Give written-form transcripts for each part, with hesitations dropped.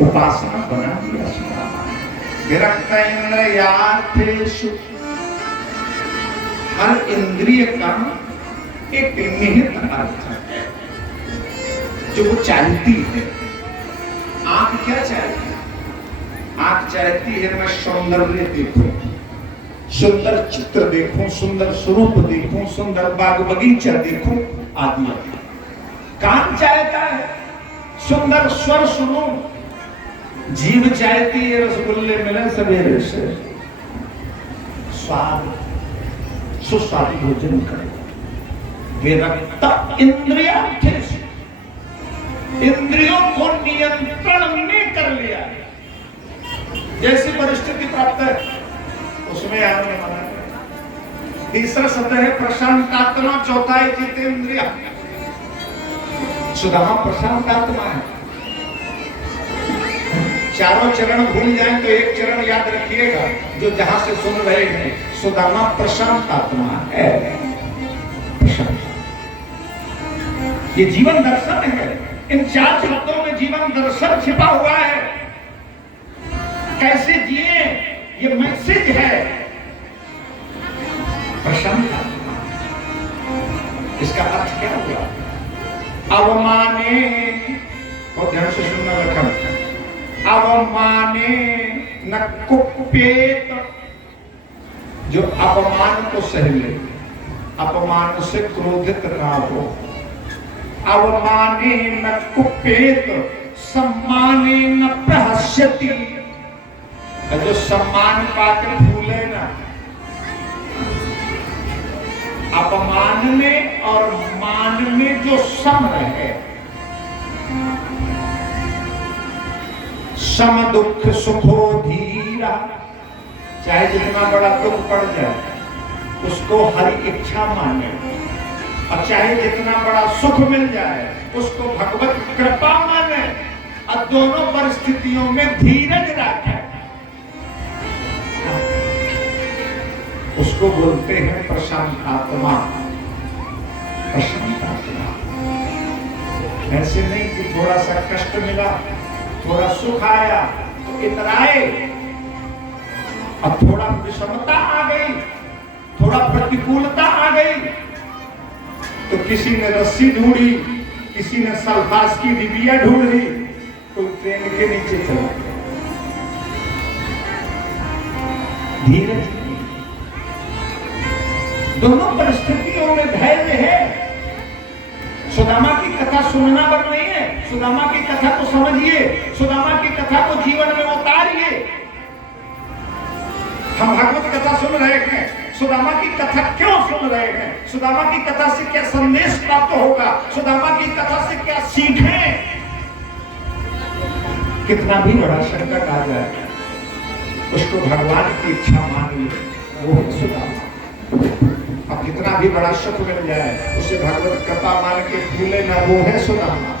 उपासना बना दिया सुदामा। विरक्त इंद्रियार्थेषु, हर इंद्रिय का एक निहित अर्थ है जो वो चाहती है। आंख क्या चाहती है? आंख चाहती है मैं सौंदर्य देखूं, सुंदर चित्र देखूं, सुंदर स्वरूप देखूं, सुंदर बाग बगीचा देखूं आदि। कान चाहता है सुंदर स्वर सुनूं, जीभ चाहती है रसगुल्ले मिले सवेरे से, स्वाद सुस्वादु भोजन करे। विरक्त इंद्रियार्थेषु, इंद्रियों को नियंत्रण में कर लिया। जैसी परिस्थिति प्राप्त है उसमें आपने मना। तीसरा शब्द है प्रशांतात्मा, चौथा है जितेंद्रिय। सुदामा प्रशांतात्मा है। चारों चरण भूल जाएं तो एक चरण याद रखिएगा जो जहां से सुन रहे हैं। सुदामा प्रशांतात्मा है। ये जीवन दर्शन है। इन 4 शब्दों में जीवन दर्शन छिपा हुआ है। कैसे जिए ये मैसेज है। प्रशांतात्मा, इसका अर्थ क्या हुआ? अवमाने, और ध्यान से सुनना लखन, अवमाने न कुप्येत, जो अपमान को सह ले, अपमान से क्रोधित ना हो। अवमाने न कुप्येत, सम्माने न प्रहस्यति, जो सम्मान पाकर फूले ना। अपमान में और मान में जो सम रहे, सम दुख सुखो धीरा, चाहे जितना बड़ा दुख पड़ जाए उसको हरि इच्छा माने, और चाहे जितना बड़ा सुख मिल जाए उसको भगवत कृपा माने, और दोनों परिस्थितियों में धीरज रखे। उसको बोलते हैं प्रशांतात्मा। प्रशांतात्मा ऐसे नहीं कि थोड़ा सा कष्ट मिला, थोड़ा सुख आया तो इतराए, और थोड़ा विषमता आ गई, थोड़ा प्रतिकूलता आ गई तो किसी ने रस्सी ढूंढी, किसी ने सल्फास की डिबिया ढूंढी, कोई ट्रेन के नीचे चला गया। धीरज, दोनों परिस्थितियों में धैर्य है। सुदामा की कथा सुनना बंद नहीं है। सुदामा की कथा को समझिए, सुदामा की कथा को जीवन में उतारिए। हम भागवत कथा सुन रहे हैं, सुदामा की कथा क्यों सुन रहे हैं? सुदामा की कथा से क्या संदेश प्राप्त होगा? सुदामा की कथा से क्या सीखें? कितना भी बड़ा संकट आ जाए उसको भगवान की इच्छा मान लो, वो है सुदामा। अब कितना भी बड़ा सुख मिल जाए उसे भगवत कृपा मान के फूले ना, वो है सुदामा।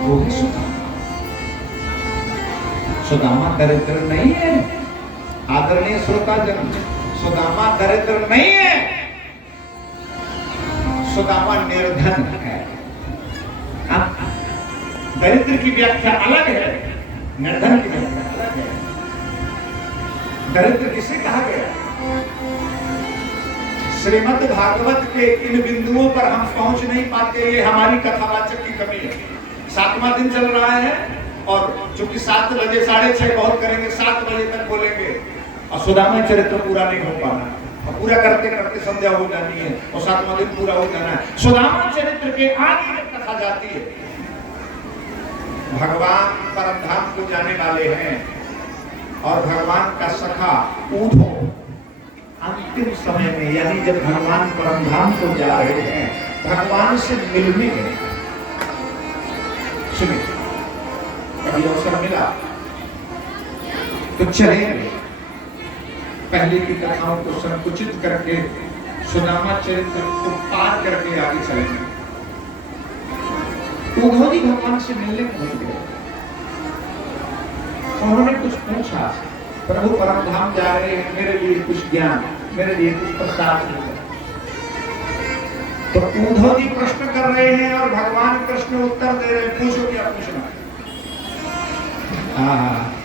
वो है सुदामा। सुदामा दरिद्र नहीं है, आदरणीय श्रोताजन। सुदामा दरिद्र नहीं है, सुदामा निर्धन है। दरिद्र की व्याख्या अलग है, निर्धन की व्याख्या अलग है। दरिद्र किसे कहा गया? श्रीमद् भागवत के इन बिंदुओं पर हम पहुंच नहीं पाते, ये हमारी कथावाचक की कमी है। 7वां दिन चल रहा है और चूंकि 7 बजे 6:30 बहुत करेंगे, 7 बजे तक बोलेंगे और सुदामा चरित्र पूरा नहीं हो पाना, और पूरा करते करते संध्या हो जानी है और 7वां दिन पूरा हो जाना है। सुदामा चरित्र के आगे जब कथा जाती है, भगवान परमधाम को जाने वाले हैं और भगवान का सखा ऊधो अंतिम समय में, यानी जब भगवान परमधाम को जा रहे हैं, भगवान से मिलने गए। सुनिए, कभी अवसर मिला तो चले। पहले की कथाओं को संकुचित करके सुदामा चरित्र को पार करके आगे चलेंगे। उद्धव जी भगवान से मिलने पहुंच गए। उन्होंने कुछ पूछा, प्रभु परमधाम जा रहे हैं, मेरे लिए कुछ ज्ञान, मेरे लिए कुछ प्रसाद। तो उद्धव जी प्रश्न कर रहे हैं और भगवान कृष्ण उत्तर दे रहे हैं। पूछो क्या पूछना। हाँ हाँ